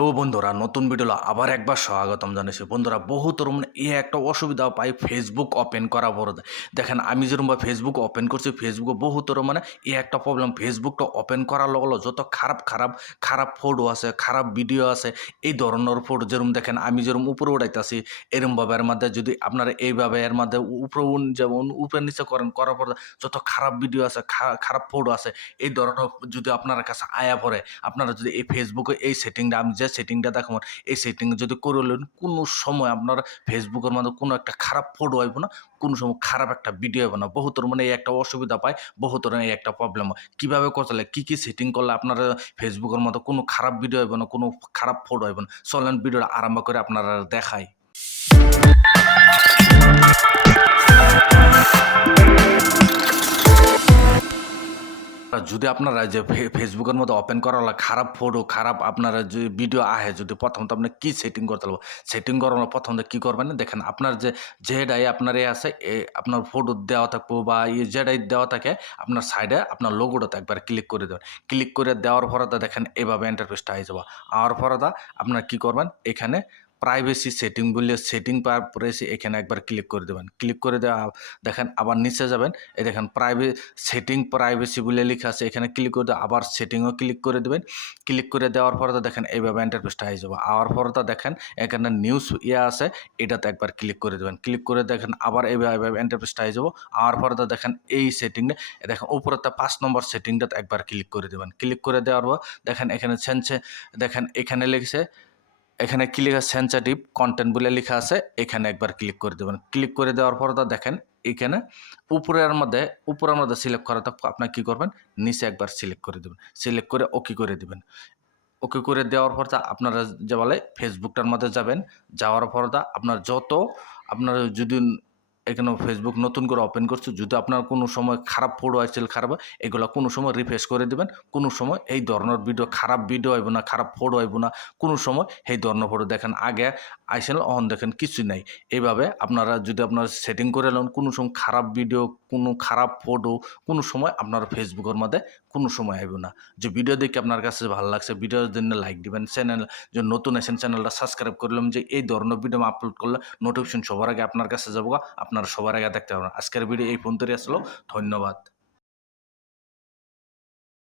তো বন্ধুরা নতুন ভিডিও আবার একবার স্বাগতম জানাচ্ছি। বন্ধুরা বহুতর মানে একটা অসুবিধা পাই ফেসবুক ওপেন করা বড় দেখেন আমি যেরকম ফেসবুক ওপেন করছি ফেসবুকে বহুতর মানে একটা প্রবলেম ফেসবুকটা ওপেন করার লগে লগে যত খারাপ খারাপ খারাপ ফটো আছে খারাপ ভিডিও আছে এই ধরনের ফটো যেরকম দেখেন আমি যেরকম উপরে উড়াইতেছি এরমভাবে এর মধ্যে যদি আপনারা এইভাবে এর মধ্যে উপরে যেমন উপরে নিচে করেন করার পর যত খারাপ ভিডিও আছে খারাপ ফটো আছে এই ধরনের যদি আপনার কাছে আয়া পড়ে আপনারা যদি এই ফেসবুকে এই সেটিংটা আমি যে সেটিংটা দেখাবো এই সেটিং যদি করলেন কোনো সময় আপনার ফেসবুকের মধ্যে কোনো একটা খারাপ ফটো হইব না, কোনো সময় খারাপ একটা ভিডিও হইব না। বহুতর মানে এই একটা অসুবিধা পায়, বহুতর এই একটা প্রবলেম হয়। কীভাবে করলে কী সেটিং করলে আপনারা ফেসবুকের মতো কোনো খারাপ ভিডিও হইব না, কোনো খারাপ ফটো হইব না। চলেন ভিডিওটা আরম্ভ করে আপনারা দেখাই। যদি আপনারা যে ফেসবুকের মধ্যে ওপেন করা হলো খারাপ ফটো খারাপ আপনারা যে ভিডিও আহে যদি প্রথমত আপনি কী সেটিং করতে হবে সেটিং করার প্রথমত কী করবেন দেখেন আপনার যেটাই আপনার আছে আপনার ফটো দেওয়া থাকবো বা যেটাই দেওয়া থাকে আপনার সাইডে আপনার লোগোটাতে একবার ক্লিক করে দেবেন। ক্লিক করে দেওয়ার পরে দেখেন এভাবে ইন্টারফেসটা হয়ে যাবো। আর পরে আপনার কী করবেন এখানে প্রাইভেসি সেটিং বললে সেটিং প্রাইভেসি এখানে একবার ক্লিক করে দেবেন। ক্লিক করে দেওয়া দেখেন আবার নিচে যাবেন, এই দেখেন সেটিং প্রাইভেসি বলে লেখা আছে এখানে ক্লিক করে আবার সেটিংও ক্লিক করে দেবেন। ক্লিক করে দেওয়ার পরে দেখেন এইভাবে ইন্টারফেসটা হয়ে যাবে। আর পরে দেখেন এখানে নিউজ আছে এটাতে একবার ক্লিক করে দেবেন। ক্লিক করে দেখেন আবার এইভাবে ইন্টারফেসটা হয়ে যাবো। আর পরে দেখেন এই সেটিংটা দেখেন উপরেতে 5 নম্বর সেটিংটাতে একবার ক্লিক করে দেবেন। ক্লিক করে দেওয়ার পর দেখেন এখানে দেখেন এখানে লিখছে এখানে ক্লিক সেনসিটিভ কন্টেন্ট বলে লেখা আছে এখানে একবার ক্লিক করে দেবেন। ক্লিক করে দেওয়ার পর দেখেন এখানে উপরের মধ্যে সিলেক্ট করা থাকবে আপনার কী করবেন নিচে একবার সিলেক্ট করে দেবেন। সিলেক্ট করে ওকে করে দেবেন। ওকে করে দেওয়ার পর আপনারা যে বলে ফেসবুকটার মধ্যে যাবেন। যাওয়ার পর আপনার যত আপনার যদি এখানে ফেসবুক নতুন করে ওপেন করছে যদি আপনার কোনো সময় খারাপ ফটো আসছিল খারাপ এগুলো কোনো সময় রিফ্রেশ করে দেবেন। কোনো সময় এই ধরনের ভিডিও খারাপ ভিডিও হইব না, খারাপ ফটো হইব না, কোনো সময় এই ধরনের ফটো দেখেন আগে আইসেন অহন দেখেন কিছুই নাই। এইভাবে আপনারা যদি আপনার সেটিং করে নেন কোনো সময় খারাপ ভিডিও কোনো খারাপ ফটো কোনো সময় আপনার ফেসবুকের মধ্যে কোনো সময় আইব না। যে ভিডিও দেখে আপনার কাছে ভালো লাগছে ভিডিওর জন্য লাইক দিবেন। চ্যানেল যে নতুন আছেন চ্যানেলটা সাবস্ক্রাইব করলাম যে এই ধরনের ভিডিও আপলোড করলে নোটিফিকেশন সবার আগে আপনার কাছে যাবো, আপনারা সবার আগে দেখতে পাবেন। আজকের ভিডিও এই পর্যন্তই আসলো। ধন্যবাদ।